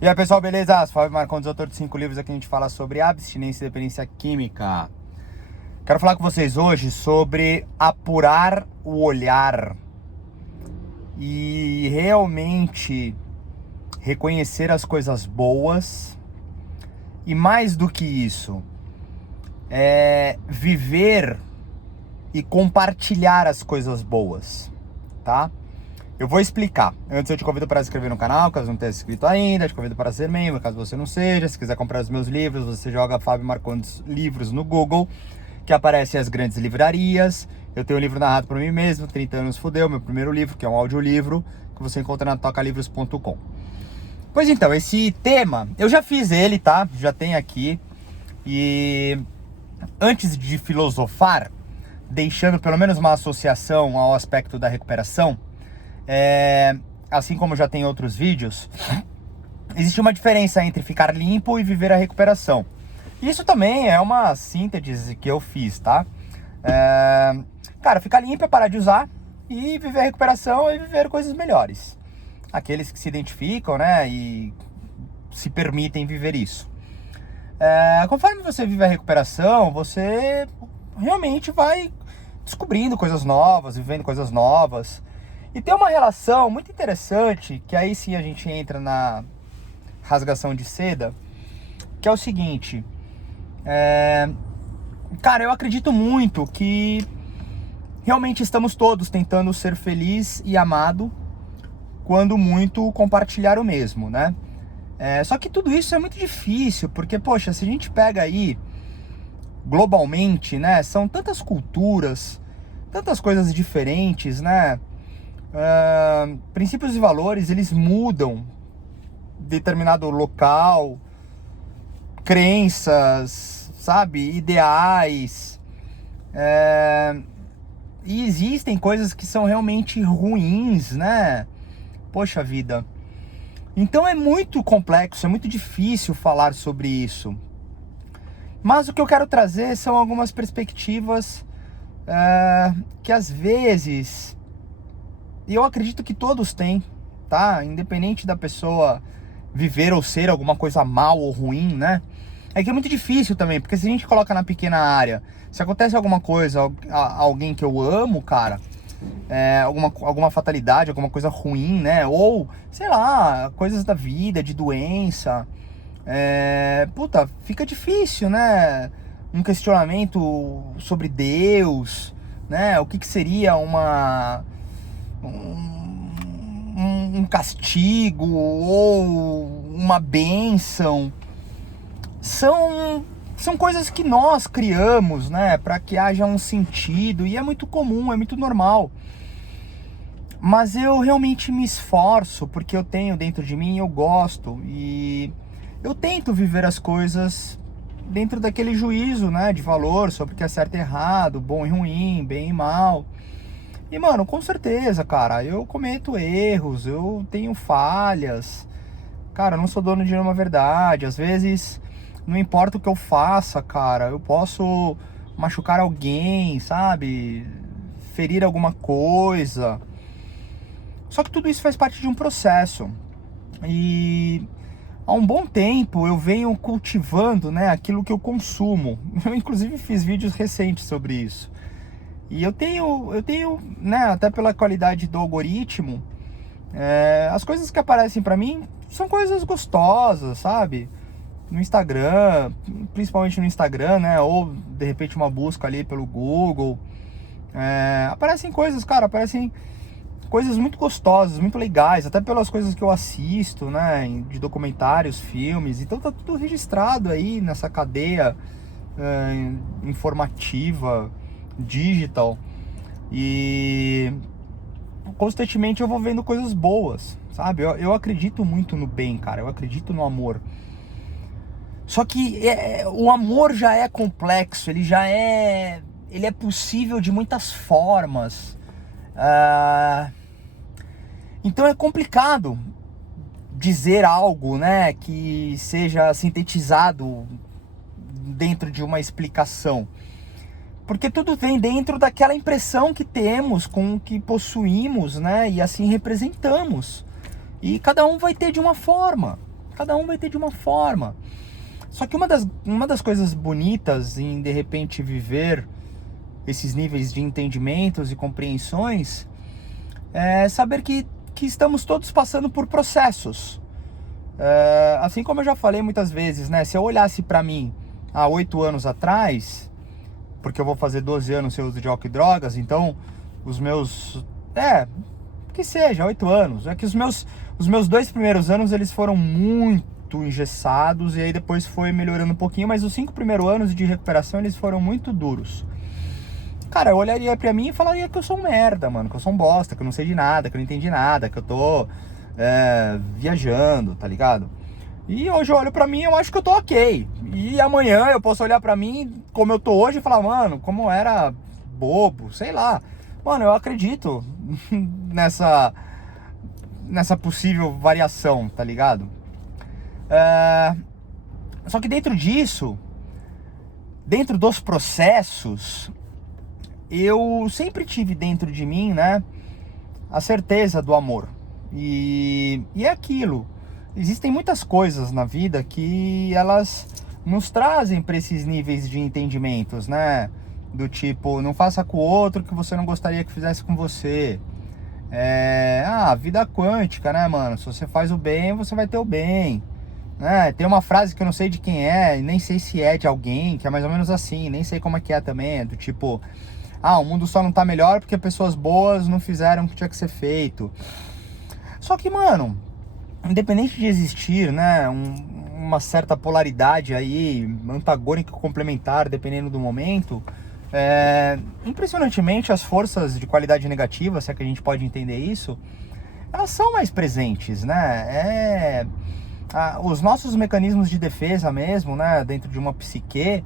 E aí pessoal, beleza? Fábio Marcondes, autor de 5 livros. Aqui a gente fala sobre abstinência e dependência química. Quero falar com vocês hoje sobre apurar o olhar e realmente reconhecer as coisas boas. E mais do que isso, viver e compartilhar as coisas boas, tá? Eu vou explicar. Antes eu te convido para se inscrever no canal, caso não tenha se inscrito ainda. Te convido para ser membro, caso você não seja. Se quiser comprar os meus livros, você joga Fábio Marcondes Livros no Google, que aparecem as grandes livrarias. Eu tenho um livro narrado por mim mesmo, 30 anos fudeu, meu primeiro livro, que é um audiolivro, que você encontra na tocalivros.com. Pois então, esse tema, eu já fiz ele, tá? Já tem aqui. E antes de filosofar, deixando pelo menos uma associação ao aspecto da recuperação, assim como já tem outros vídeos, existe uma diferença entre ficar limpo e viver a recuperação. Isso também é uma síntese que eu fiz, tá? Cara, ficar limpo é parar de usar, e viver a recuperação é viver coisas melhores. Aqueles que se identificam, né, e se permitem viver isso. Conforme você vive a recuperação, você realmente vai descobrindo coisas novas, vivendo coisas novas. E tem uma relação muito interessante, que aí sim a gente entra na rasgação de seda, que é o seguinte. Cara, eu acredito muito que realmente estamos todos tentando ser feliz e amado, quando muito compartilhar o mesmo, né? Só que tudo isso é muito difícil, porque, poxa, se a gente pega aí globalmente, né? São tantas culturas, tantas coisas diferentes, né? Princípios e valores, eles mudam determinado local, crenças, sabe, ideais, e existem coisas que são realmente ruins, né? Poxa vida. Então é muito complexo, é muito difícil falar sobre isso. Mas o que eu quero trazer são algumas perspectivas que às vezes, e eu acredito que todos têm, tá? Independente da pessoa viver ou ser alguma coisa mal ou ruim, né? É que é muito difícil também, porque se a gente coloca na pequena área, se acontece alguma coisa, alguém que eu amo, cara, alguma fatalidade, alguma coisa ruim, né? Ou, sei lá, coisas da vida, de doença, puta, fica difícil, né? Um questionamento sobre Deus, né? O que seria um castigo ou uma bênção. São coisas que nós criamos, né, para que haja um sentido, e é muito comum, é muito normal. Mas eu realmente me esforço, porque eu tenho dentro de mim, eu gosto, e eu tento viver as coisas dentro daquele juízo, né, de valor sobre o que é certo e errado, bom e ruim, bem e mal. E, mano, com certeza, cara, eu cometo erros, eu tenho falhas. Cara, eu não sou dono de nenhuma verdade. Às vezes, não importa o que eu faça, cara, eu posso machucar alguém, sabe? Ferir alguma coisa. Só que tudo isso faz parte de um processo. E há um bom tempo eu venho cultivando, né, aquilo que eu consumo. Eu, inclusive, fiz vídeos recentes sobre isso. E eu tenho, né, até pela qualidade do algoritmo, as coisas que aparecem pra mim são coisas gostosas, sabe? No Instagram, principalmente no Instagram, né? Ou de repente uma busca ali pelo Google. Aparecem coisas, cara, aparecem coisas muito gostosas, muito legais, até pelas coisas que eu assisto, né? De documentários, filmes. Então tá tudo registrado aí nessa cadeia informativa, digital. E constantemente eu vou vendo coisas boas, sabe? Eu acredito muito no bem, cara. Eu acredito no amor. Só que o amor já é complexo, ele é possível de muitas formas. Então é complicado dizer algo, né, que seja sintetizado dentro de uma explicação. Porque tudo vem dentro daquela impressão que temos com o que possuímos, né, e assim representamos. E cada um vai ter de uma forma, Cada um vai ter de uma forma. Só que uma das coisas bonitas em, de repente, viver esses níveis de entendimentos e compreensões é saber que estamos todos passando por processos. Assim como eu já falei muitas vezes, né? Se eu olhasse pra mim há 8 anos atrás, porque eu vou fazer 12 anos sem uso de álcool e drogas, então os meus... que seja, 8 anos. É que os meus 2 primeiros anos, eles foram muito engessados, e aí depois foi melhorando um pouquinho, mas os 5 primeiros anos de recuperação, eles foram muito duros. Cara, eu olharia pra mim e falaria que eu sou um merda, mano, que eu sou um bosta, que eu não sei de nada, que eu não entendi nada, que eu tô viajando, tá ligado? E hoje eu olho pra mim e eu acho que eu tô ok. E amanhã eu posso olhar pra mim como eu tô hoje e falar, mano, como era bobo, sei lá. Mano, eu acredito nessa possível variação, tá ligado? Só que dentro disso, dentro dos processos, eu sempre tive dentro de mim, né, a certeza do amor. E é aquilo. Existem muitas coisas na vida que elas nos trazem para esses níveis de entendimentos, né? Do tipo, não faça com o outro que você não gostaria que fizesse com você. Vida quântica, né, mano? Se você faz o bem, você vai ter o bem. Tem uma frase que eu não sei de quem é, nem sei se é de alguém, que é mais ou menos assim, nem sei como é que é também, do tipo, o mundo só não tá melhor porque pessoas boas não fizeram o que tinha que ser feito. Só que, mano, independente de existir, né, uma certa polaridade aí, antagônica ou complementar, dependendo do momento, impressionantemente as forças de qualidade negativa, se é que a gente pode entender isso, elas são mais presentes, né? Os nossos mecanismos de defesa mesmo, né, dentro de uma psique,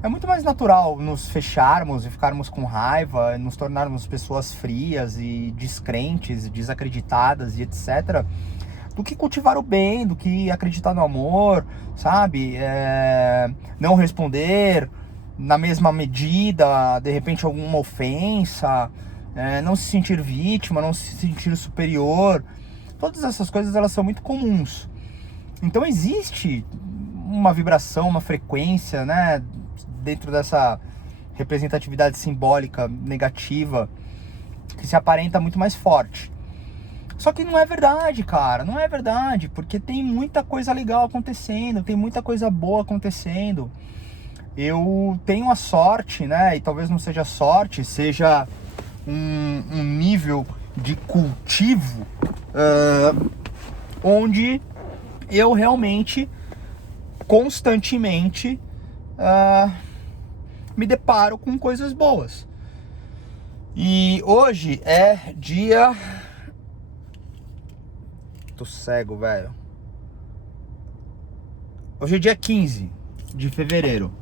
é muito mais natural nos fecharmos e ficarmos com raiva, nos tornarmos pessoas frias e descrentes, desacreditadas e etc., do que cultivar o bem, do que acreditar no amor, sabe? Não responder na mesma medida, de repente, alguma ofensa, não se sentir vítima, não se sentir superior. Todas essas coisas, elas são muito comuns. Então existe uma vibração, uma frequência, né, dentro dessa representatividade simbólica negativa que se aparenta muito mais forte. Só que não é verdade, cara, não é verdade, porque tem muita coisa legal acontecendo, tem muita coisa boa acontecendo. Eu tenho a sorte, né, e talvez não seja sorte, seja um nível de cultivo onde eu realmente, constantemente, me deparo com coisas boas. E hoje é dia... Tô cego, velho. Hoje é dia 15 de fevereiro,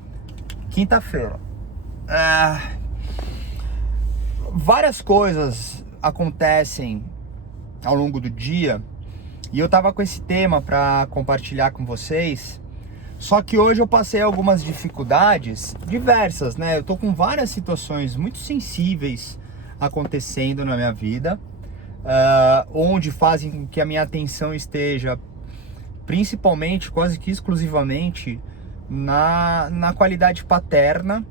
quinta-feira. Várias coisas acontecem ao longo do dia e eu tava com esse tema pra compartilhar com vocês. Só que hoje eu passei algumas dificuldades diversas, né? Eu tô com várias situações muito sensíveis acontecendo na minha vida, onde fazem com que a minha atenção esteja principalmente, quase que exclusivamente, na qualidade paterna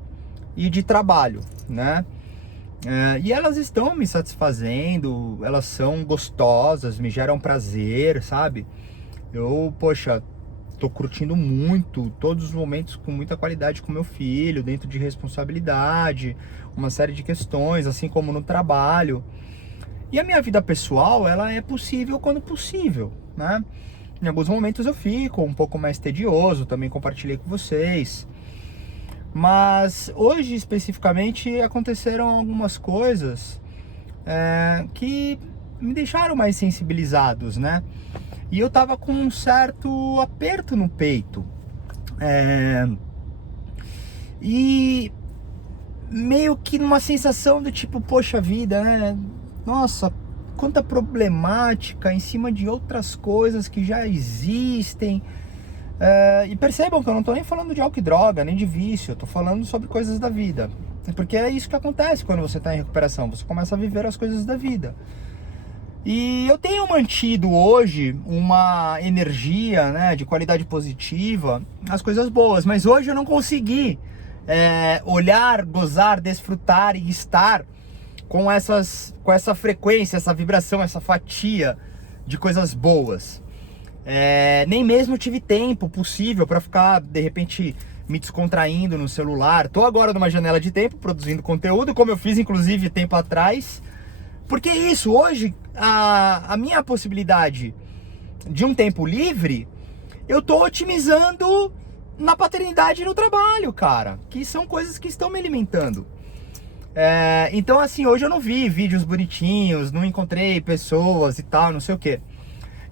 e de trabalho, né? E elas estão me satisfazendo, elas são gostosas, me geram prazer, sabe? Eu, poxa, tô curtindo muito todos os momentos com muita qualidade com meu filho, dentro de responsabilidade, uma série de questões, assim como no trabalho. E a minha vida pessoal, ela é possível quando possível, né? Em alguns momentos eu fico um pouco mais tedioso, também compartilhei com vocês. Mas hoje, especificamente, aconteceram algumas coisas que me deixaram mais sensibilizados, né? E eu tava com um certo aperto no peito. E meio que numa sensação do tipo, poxa vida, né? Nossa, quanta problemática em cima de outras coisas que já existem. E percebam que eu não tô nem falando de álcool e droga, nem de vício, eu tô falando sobre coisas da vida. Porque é isso que acontece quando você tá em recuperação, você começa a viver as coisas da vida. E eu tenho mantido hoje uma energia, né, de qualidade positiva, as coisas boas, mas hoje eu não consegui olhar, gozar, desfrutar e estar com essa frequência, essa vibração, essa fatia de coisas boas. Nem mesmo tive tempo possível para ficar, de repente, me descontraindo no celular. Tô agora numa janela de tempo produzindo conteúdo, como eu fiz inclusive tempo atrás. Porque isso, hoje, a minha possibilidade de um tempo livre, eu tô otimizando na paternidade e no trabalho, cara. Que são coisas que estão me alimentando. Então, assim, hoje eu não vi vídeos bonitinhos, não encontrei pessoas e tal, não sei o quê.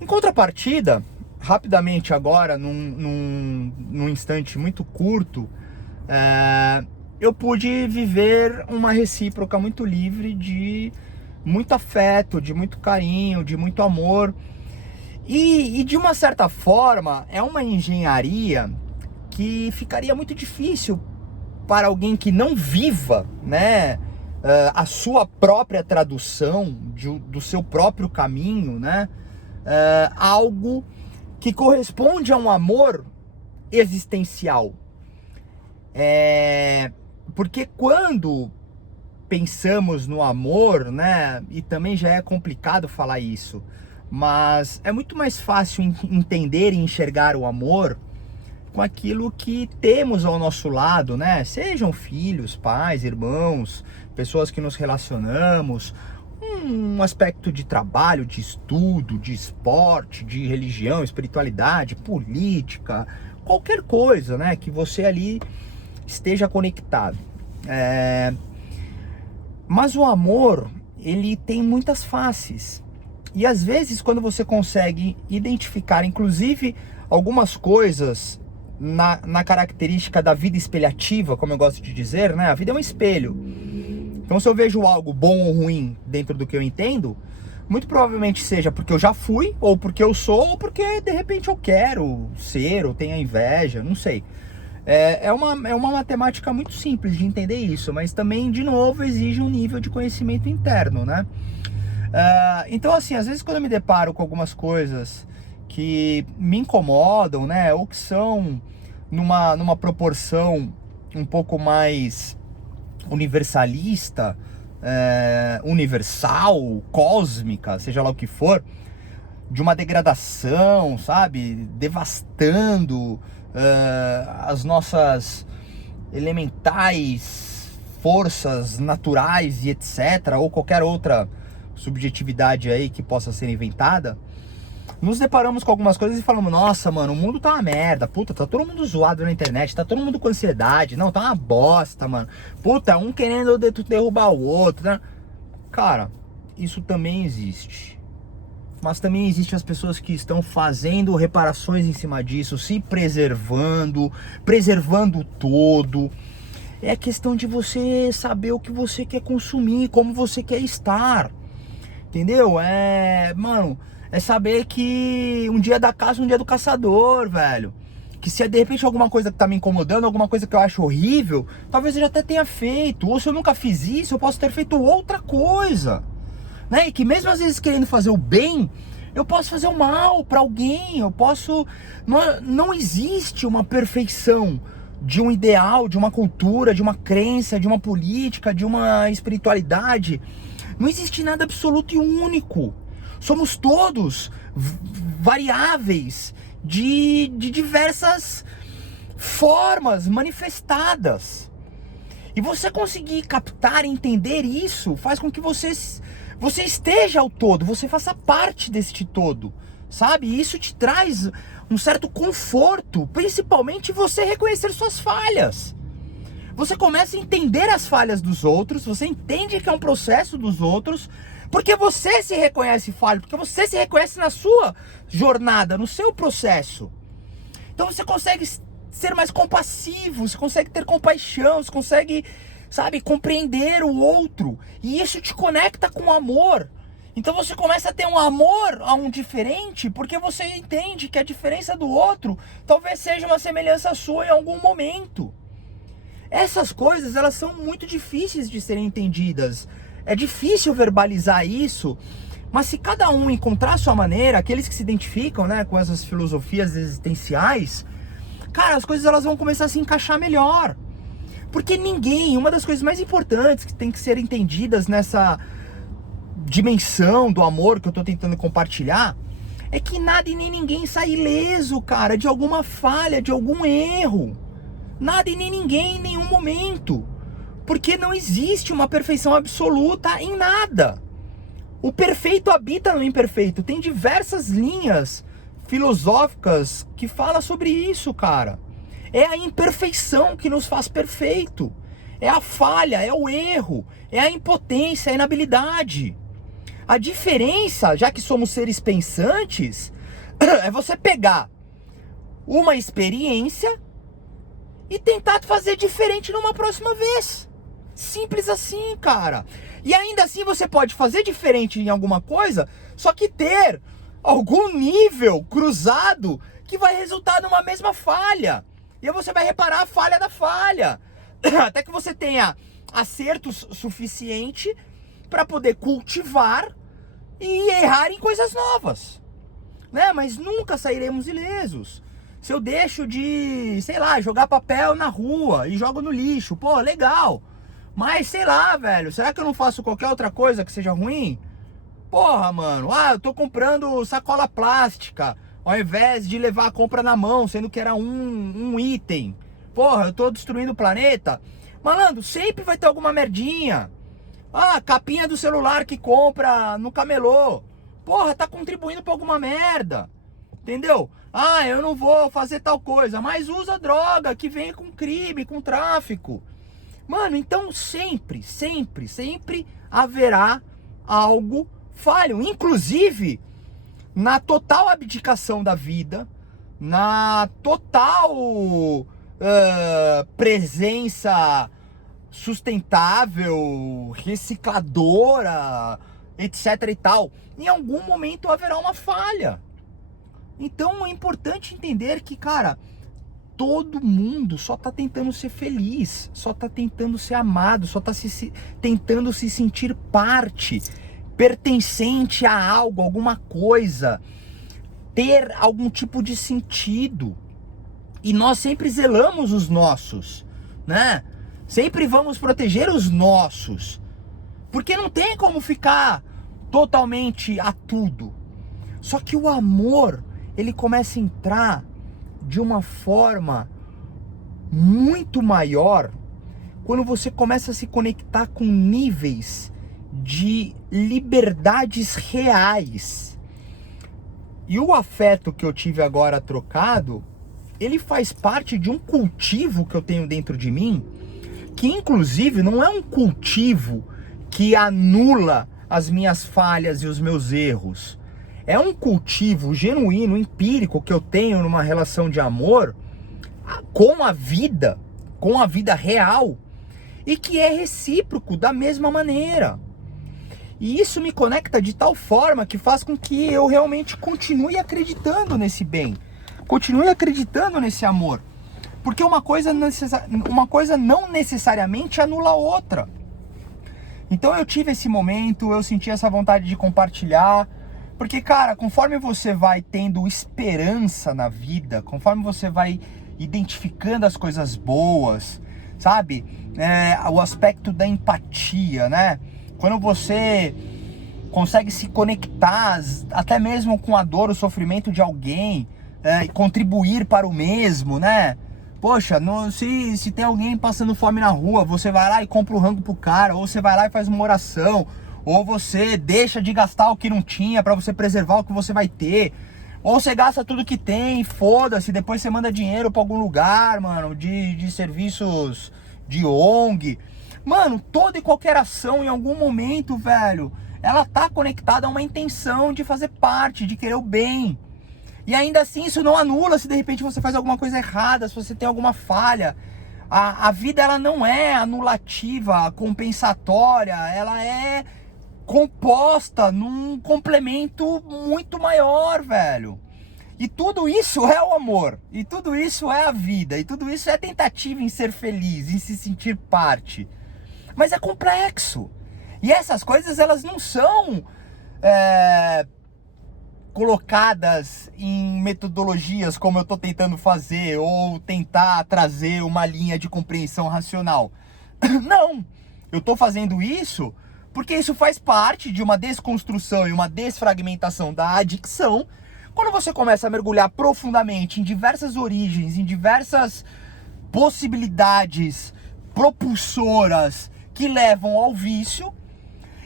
Em contrapartida, rapidamente agora, num instante muito curto, eu pude viver uma recíproca muito livre de muito afeto, de muito carinho, de muito amor. E de uma certa forma, é uma engenharia que ficaria muito difícil para alguém que não viva, né, a sua própria tradução do seu próprio caminho, né, algo que corresponde a um amor existencial. Porque quando pensamos no amor, né, e também já é complicado falar isso, mas é muito mais fácil entender e enxergar o amor com aquilo que temos ao nosso lado, né? Sejam filhos, pais, irmãos, pessoas que nos relacionamos, um aspecto de trabalho, de estudo, de esporte, de religião, espiritualidade, política, qualquer coisa, né, que você ali esteja conectado. Mas o amor, ele tem muitas faces. E às vezes, quando você consegue identificar, inclusive, algumas coisas na característica da vida espelhativa, como eu gosto de dizer, né? A vida é um espelho. Então, se eu vejo algo bom ou ruim dentro do que eu entendo, muito provavelmente seja porque eu já fui, ou porque eu sou, ou porque de repente eu quero ser, ou tenho inveja, não sei. É uma matemática muito simples de entender isso, mas também, de novo, exige um nível de conhecimento interno, né? Então, assim, às vezes quando eu me deparo com algumas coisas que me incomodam, né, ou que são numa proporção um pouco mais universalista, universal, cósmica, seja lá o que for, de uma degradação, sabe, devastando as nossas elementais forças naturais e etc, ou qualquer outra subjetividade aí que possa ser inventada, nos deparamos com algumas coisas e falamos, nossa, mano, o mundo tá uma merda, puta, tá todo mundo zoado na internet, tá todo mundo com ansiedade, não, tá uma bosta, mano, puta, um querendo derrubar o outro, né? Cara, isso também existe. Mas também existem as pessoas que estão fazendo reparações em cima disso, se preservando o todo. É questão de você saber o que você quer consumir, como você quer estar. Entendeu? Mano, é saber que um dia é da caça, um dia é do caçador, velho. Que se é de repente alguma coisa que tá me incomodando, alguma coisa que eu acho horrível, talvez eu já até tenha feito. Ou se eu nunca fiz isso, eu posso ter feito outra coisa. Né? E que mesmo às vezes querendo fazer o bem, eu posso fazer o mal para alguém, eu posso... Não existe uma perfeição de um ideal, de uma cultura, de uma crença, de uma política, de uma espiritualidade. Não existe nada absoluto e único. Somos todos variáveis de diversas formas manifestadas. E você conseguir captar e entender isso faz com que você esteja ao todo, você faça parte deste todo, sabe? E isso te traz um certo conforto, principalmente você reconhecer suas falhas. Você começa a entender as falhas dos outros, você entende que é um processo dos outros, porque você se reconhece falho, porque você se reconhece na sua jornada, no seu processo. Então você consegue ser mais compassivo, você consegue ter compaixão, você consegue, sabe, compreender o outro. E isso te conecta com o amor. Então você começa a ter um amor a um diferente, porque você entende que a diferença do outro talvez seja uma semelhança sua em algum momento. Essas coisas, elas são muito difíceis de serem entendidas. É difícil verbalizar isso, Mas se cada um encontrar a sua maneira, aqueles que se identificam, né, com essas filosofias existenciais, cara, as coisas elas vão começar a se encaixar melhor. Porque uma das coisas mais importantes que tem que ser entendidas nessa dimensão do amor que eu tô tentando compartilhar, é que nada e nem ninguém sai ileso, cara, de alguma falha, de algum erro. Nada e nem ninguém em nenhum momento. Porque não existe uma perfeição absoluta em nada. O perfeito habita no imperfeito. Tem diversas linhas filosóficas que falam sobre isso, cara. É a imperfeição que nos faz perfeito. É a falha, é o erro, é a impotência, a inabilidade. A diferença, já que somos seres pensantes, é você pegar uma experiência e tentar fazer diferente numa próxima vez. Simples assim, cara. E ainda assim você pode fazer diferente em alguma coisa, só que ter algum nível cruzado que vai resultar numa mesma falha. E aí você vai reparar a falha da falha. Até que você tenha acertos suficiente para poder cultivar e errar em coisas novas, né? Mas nunca sairemos ilesos. Se eu deixo de, sei lá, jogar papel na rua e jogo no lixo, pô, legal. Mas sei lá, velho, será que eu não faço qualquer outra coisa que seja ruim? Porra, mano, eu tô comprando sacola plástica ao invés de levar a compra na mão, sendo que era um item. Porra, eu tô destruindo o planeta. Malandro, sempre vai ter alguma merdinha. Capinha do celular que compra no camelô. Porra, tá contribuindo pra alguma merda. Entendeu? Eu não vou fazer tal coisa, mas usa droga que vem com crime, com tráfico. Mano, então sempre haverá algo falho. Inclusive, na total abdicação da vida, na total presença sustentável, recicladora, etc e tal, em algum momento haverá uma falha. Então é importante entender que, cara, todo mundo só tá tentando ser feliz, só tá tentando ser amado, só tá tentando se sentir parte, pertencente a algo, alguma coisa, ter algum tipo de sentido. E nós sempre zelamos os nossos, né? Sempre vamos proteger os nossos. Porque não tem como ficar totalmente a tudo. Só que o amor, ele começa a entrar de uma forma muito maior quando você começa a se conectar com níveis de liberdades reais. E o afeto que eu tive agora trocado, ele faz parte de um cultivo que eu tenho dentro de mim, que inclusive não é um cultivo que anula as minhas falhas e os meus erros. É um cultivo genuíno, empírico, que eu tenho numa relação de amor com a vida real, e que é recíproco da mesma maneira. E isso me conecta de tal forma que faz com que eu realmente continue acreditando nesse bem, continue acreditando nesse amor. Porque uma coisa não necessariamente anula a outra. Então eu tive esse momento, eu senti essa vontade de compartilhar. Porque, cara, conforme você vai tendo esperança na vida, conforme você vai identificando as coisas boas, sabe? O aspecto da empatia, né? Quando você consegue se conectar, até mesmo com a dor, o sofrimento de alguém, e contribuir para o mesmo, né? Poxa, se tem alguém passando fome na rua, você vai lá e compra o rango pro cara, ou você vai lá e faz uma oração, ou você deixa de gastar o que não tinha para você preservar o que você vai ter, ou você gasta tudo que tem, foda-se, depois você manda dinheiro para algum lugar, mano, de serviços de ONG. Mano, toda e qualquer ação em algum momento, velho, ela tá conectada a uma intenção de fazer parte, de querer o bem. E ainda assim isso não anula se de repente você faz alguma coisa errada, se você tem alguma falha. A vida, ela não é anulativa, compensatória, ela é composta num complemento muito maior, velho. E tudo isso é o amor, e tudo isso é a vida, e tudo isso é tentativa em ser feliz, em se sentir parte. Mas é complexo. E essas coisas, elas não são colocadas em metodologias como eu estou tentando fazer, ou tentar trazer uma linha de compreensão racional. Não, eu estou fazendo isso porque isso faz parte de uma desconstrução e uma desfragmentação da adicção. Quando você começa a mergulhar profundamente em diversas origens, em diversas possibilidades propulsoras que levam ao vício,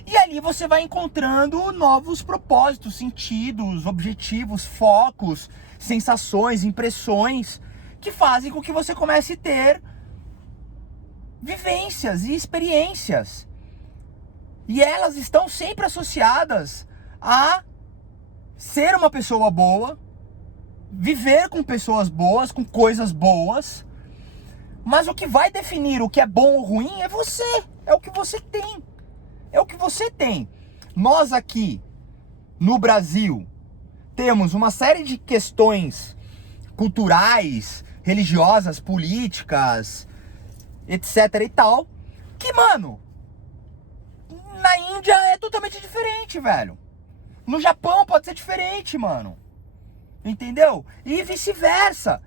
e ali você vai encontrando novos propósitos, sentidos, objetivos, focos, sensações, impressões, que fazem com que você comece a ter vivências e experiências. E elas estão sempre associadas a ser uma pessoa boa, viver com pessoas boas, com coisas boas. Mas o que vai definir o que é bom ou ruim é você, é o que você tem. É o que você tem. Nós aqui no Brasil temos uma série de questões culturais, religiosas, políticas, etc e tal, que, mano, na Índia é totalmente diferente, velho. No Japão pode ser diferente, mano. Entendeu? E vice-versa.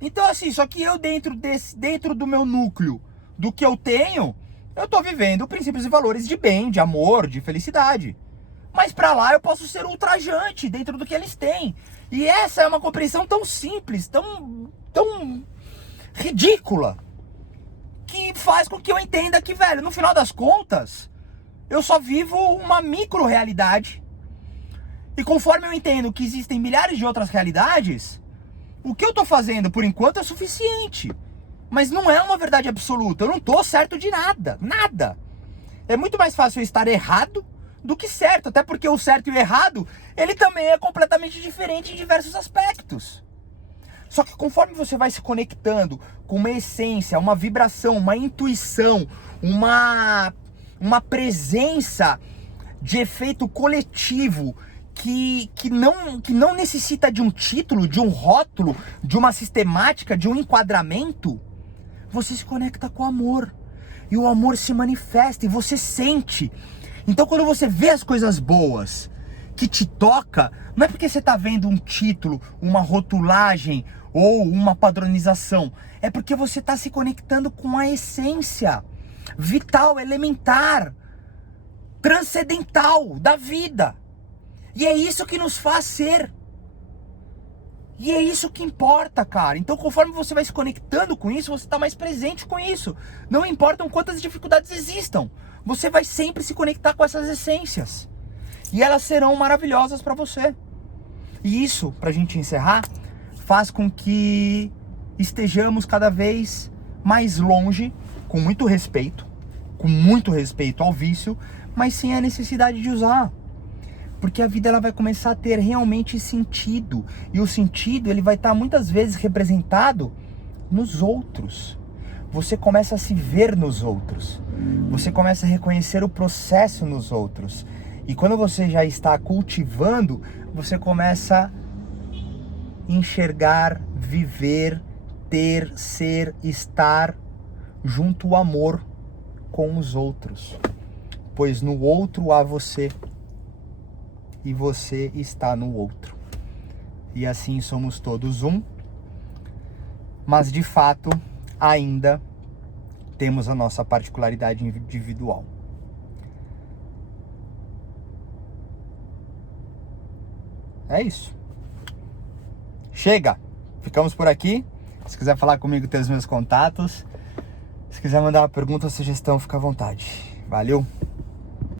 Então, assim, só que eu dentro do meu núcleo, do que eu tenho, eu tô vivendo princípios e valores de bem, de amor, de felicidade. Mas pra lá eu posso ser ultrajante dentro do que eles têm. E essa é uma compreensão tão simples, tão ridícula, que faz com que eu entenda que, velho, no final das contas, eu só vivo uma micro-realidade. E conforme eu entendo que existem milhares de outras realidades, o que eu tô fazendo por enquanto é suficiente. Mas não é uma verdade absoluta. Eu não tô certo de nada. Nada. É muito mais fácil eu estar errado do que certo. Até porque o certo e o errado, ele também é completamente diferente em diversos aspectos. Só que conforme você vai se conectando com uma essência, uma vibração, uma intuição, uma presença de efeito coletivo que não necessita de um título, de um rótulo, de uma sistemática, de um enquadramento, você se conecta com o amor. E o amor se manifesta e você sente. Então quando você vê as coisas boas que te toca, não é porque você está vendo um título, uma rotulagem ou uma padronização. É porque você está se conectando com a essência vital, elementar, transcendental da vida. E é isso que nos faz ser. E é isso que importa, cara. Então, conforme você vai se conectando com isso, você está mais presente com isso. Não importam quantas dificuldades existam. Você vai sempre se conectar com essas essências. E elas serão maravilhosas para você. E isso, pra gente encerrar, faz com que estejamos cada vez mais longe, com muito respeito ao vício, mas sem a necessidade de usar. Porque a vida ela vai começar a ter realmente sentido. E o sentido ele vai estar muitas vezes representado nos outros. Você começa a se ver nos outros. Você começa a reconhecer o processo nos outros. E quando você já está cultivando, você começa a enxergar, viver, ter, ser, estar junto ao amor com os outros. Pois no outro há você. E você está no outro. E assim somos todos um. Mas de fato, ainda temos a nossa particularidade individual. É isso. Chega! Ficamos por aqui. Se quiser falar comigo, tem os meus contatos. Se quiser mandar uma pergunta ou sugestão, fica à vontade. Valeu!